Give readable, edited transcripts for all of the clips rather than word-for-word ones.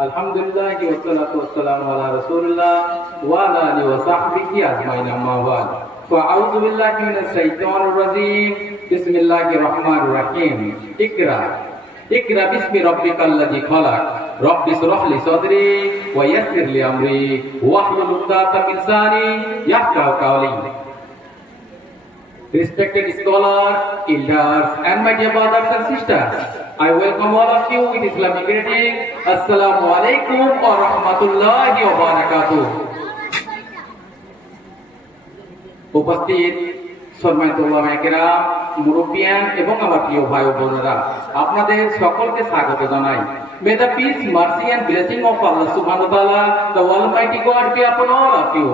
Alhamdulillah wassalatu wassalamu ala Rasulillah wa ala alihi wa sahbihi ajma'in amma ba'd. Fa'udhu billahi minash shaitanir rajim. Bismillahir rahmanir rahim. Ikra bismi rabbikal ladzi khalaq. Rabbi shrah li sadri wa yassir li amri wahlul 'uqdatam min lisani yafqahu qawli. Respected scholars, elders, and my dear brothers and sisters, I welcome all of you with Islamic greeting. Assalamu alaikum wa rahmatullahi wa barakatuh. উপস্থিত সম্মানিত উলামায়ে কেরাম, মুরব্বিয়ান এবং আমার প্রিয় ভাই ও বোনেরা, আপনাদের সকলকে স্বাগত জানাই। May the peace, mercy and blessing of Allah subhanahu wa ta'ala, the Almighty God be upon all of you.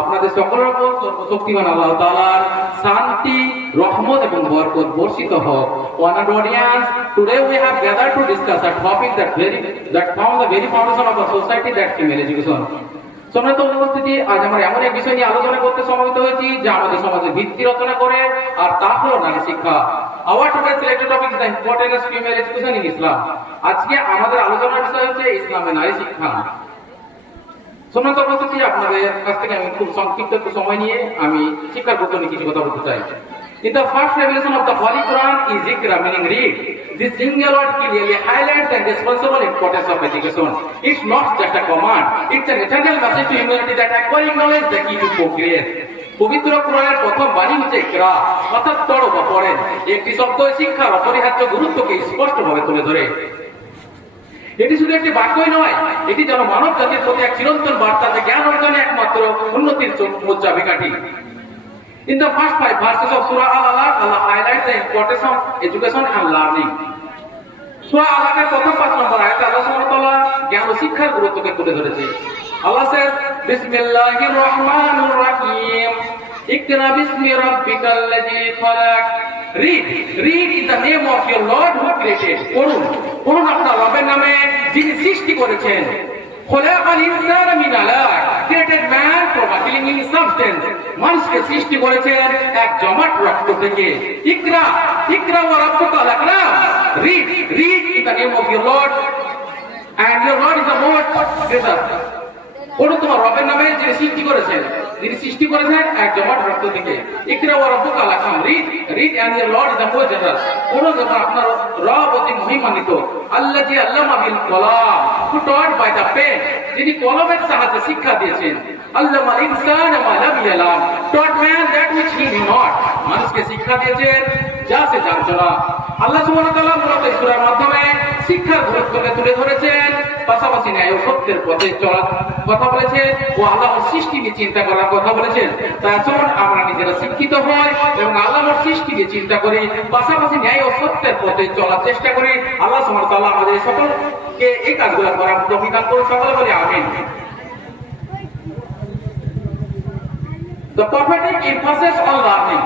আপনাদের সকলের উপর সর্বশক্তিমান আল্লাহ তাআলার শান্তি, রহমত এবং বরকত বর্ষিত হোক। Honored audience, today we have gathered to discuss a topic that found the very foundation of the society, that's female education. সম্মানিত উপস্থিতি, আজ আমরা এমন এক বিষয় নিয়ে আলোচনা করতে সমবেত হয়েছি যা আমাদের সমাজের ভিত্তি রচনা করে, আর তা হলো নারী শিক্ষা। Our today's selected topic is the importance of female education in Islam. আজকে আমাদের আলোচনার বিষয় হচ্ছে ইসলামে নারী শিক্ষা। সম্মানিত উপস্থিতি, আপনাদের কাছ থেকে আমি খুব সংক্ষিপ্ত একটু সময় নিয়ে আমি শিক্ষার গুরুত্ব নিয়ে কিছু কথা বলতে চাই। In the first revelation of the Holy Quran is Ikra, meaning read. This single word clearly highlights the responsible importance of education. It's not just a command; it's an eternal message to humanity that acquiring knowledge the key to progress. পবিত্র কোরআনের প্রথম বাণী হচ্ছে ইকরা, অর্থাৎ পড়ো বা পড়েন। একটি শব্দ শিক্ষার অপরিহার্য গুরুত্বকে স্পষ্টভাবে তুলে ধরে। এটি শুধু একটি বাক্যই নয়, এটি যেন মানব জাতির প্রতি এক চিরন্তন বার্তা যে জ্ঞান অর্জনে একমাত্র উন্নতির মূল চাবিকাঠি। In the first 5 verses of Surah Al-Alaq, Allah highlights the importance of education and learning. Surah Al-Alaqের প্রথম 5 নম্বর আয়াতে আল্লাহ সুবহানাহু ওয়া তাআলা জ্ঞান ও শিক্ষার গুরুত্বকে তুলে ধরেছে। Allah says, Bismillahir Rahmanir Rahim. Ikra bismi rabbikal ladzi khalaq. Read in the name of your Lord who created. পড়ুন আপনার রবের নামে যিনি সৃষ্টি করেছেন। খলাকাল ইনসানা মিন আলাক, created man from a clinging substance. মানুষকে সৃষ্টি করেছেন এক জমাট রক্ত থেকে। ইকরা ওয়া রাব্বুকাল আকরাম। Read in the name of your Lord, and your Lord is the most greater. পড়ুন তোমার রবের নামে যিনি সৃষ্টি করেছেন এক জমাট রক্ত থেকে। ইকরা ওয়া রাব্বুকাল আকরাম। Read and your Lord is the most generous. পড়ুন তোমার আপনার রব অতি মহিমান্বিত। আল্লাযী আল্লামা বিল column, who taught by the pen, যিনি কলমের সাহায্যে শিক্ষা দিয়েছেন। আল্লামাল ইনসানা মা লাম ইয়ালাম, taught man that which he knew not, মানুষকে শিক্ষা দিয়েছেন যা সে জানতো না। আল্লাহ সুবহানাহু ওয়া তাআলা মূলত এই সূরার মাধ্যমে শিক্ষার গুরুত্বকে তুলে ধরেছেন, পাশাপাশি ন্যায় ও সত্যের পথে চলার কথা বলেছেন ও আল্লাহর সৃষ্টি নিয়ে চিন্তা করার কথা বলেছেন। তাই আসুন আমরা নিজেরা শিক্ষিত হই এবং আল্লাহর সৃষ্টি নিয়ে চিন্তা করি, পাশাপাশি ন্যায় ও সত্যের পথে চলার চেষ্টা করি। আল্লাহ সুবহানাহু ওয়া তাআলা আমাদের সকলকে এই কাজগুলো করার তৌফিক দান করুন। সকলে বলি আমিন। The prophetic emphasis on learning.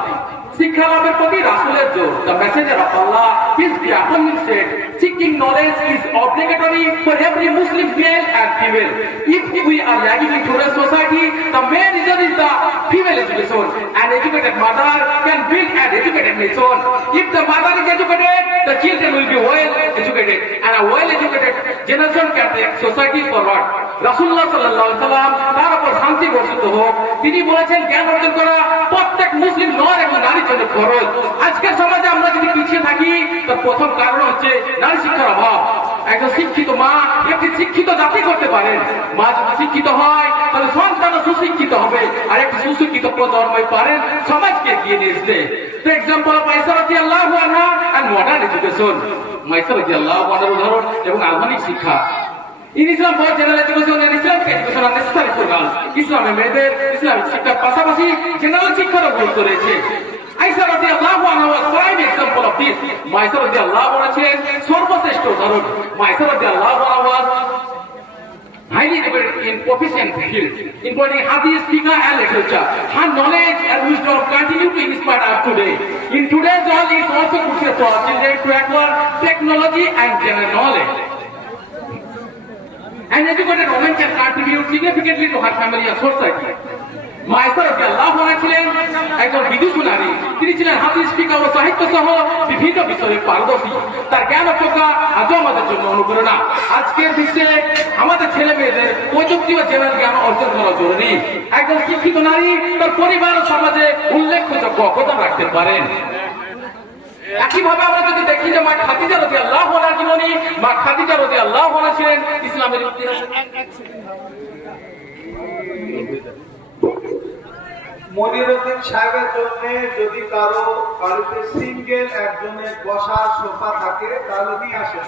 শিক্ষা লাভের প্রতি রাসূলের জোর। The messenger of Allah, peace be upon him, said, seeking knowledge is obligatory for every Muslim male and female. If we are lagging in today's society, the main reason is the female education. An educated mother can build an educated nation. If the mother is educated, the children will be well educated, and a well educated generation can take society forward. রাসূলুল্লাহ সাল্লাল্লাহু আলাইহি ওয়াসাল্লাম, তার উপর শান্তি বর্ষিত হোক, তিনি বলেছেন জ্ঞান অর্জন করা প্রত্যেক মুসলিম নর এবং নারীর জন্য ফরজ। আজকের সমাজে আমরা যদি পিছিয়ে থাকি তার প্রথম কারণ হচ্ছে নারী শিক্ষার অভাব। একজন শিক্ষিত মা একটি শিক্ষিত জাতি করতে পারেন। মা যদি শিক্ষিত হয় তাহলে সন্তানও সুশিক্ষিত হবে, আর একটি সুশিক্ষিত প্রজন্মই পারেন সমাজকে এগিয়ে নিয়ে যেতে। The example of Aisha রাদিয়াল্লাহু আনহা and modern education. আয়েশা রাদিয়াল্লাহু আনহার উদাহরণ এবং আধুনিক শিক্ষা। In Islam, both general education and Islamic education are necessary for girls. ইসলামে মেয়েদের ইসলামিক শিক্ষার পাশাপাশি জেনারেল শিক্ষারও গুরুত্ব রয়েছে। আয়েশা রাদিয়াল্লাহু আনহা was prime example of this. Ayesha রাদিয়াল্লাহু আনহা ছিলেন সর্বশ্রেষ্ঠ উদাহরণ। আয়েশা রাদিয়াল্লাহু আনহা was highly educated in proficient fields, including hadith, fiqh and literature. Her knowledge and wisdom continue to inspire us today. In today's world, it is also crucial for our children to acquire technology and general knowledge. An educated woman can contribute significantly to her family and society. Ayesha রাদিয়াল্লাহু আনহা ছিলেন একজন বিদুষী নারী। তিনি ছিলেন হাদিস, ফিকহ ও সাহিত্য সহ বিভিন্ন বিষয়ে পারদর্শী। তার জ্ঞান ও প্রজ্ঞা আজও আমাদের জন্য অনুপ্রেরণা। আজকের বিশ্বে আমাদের ছেলে মেয়েদের প্রযুক্তি ও জেনারেল জ্ঞান অর্জন করা জরুরি। একজন শিক্ষিত নারী তার পরিবার ও সমাজে উল্লেখযোগ্য অবদান রাখতে পারেন। একইভাবে আমরা যদি দেখি যে মা খাদিজা রাদিয়াল্লাহু আনহা জীবনী, মা খাদিজা রাদিয়াল্লাহু আনহা ছিলেন ইসলামের ইতিহাসে মনিরুদ্দিন সাহেবের জন্য যদি কারো বাড়িতে সিঙ্গেল একজনের বসার সোফা থাকে তাহলে নিয়ে আসেন।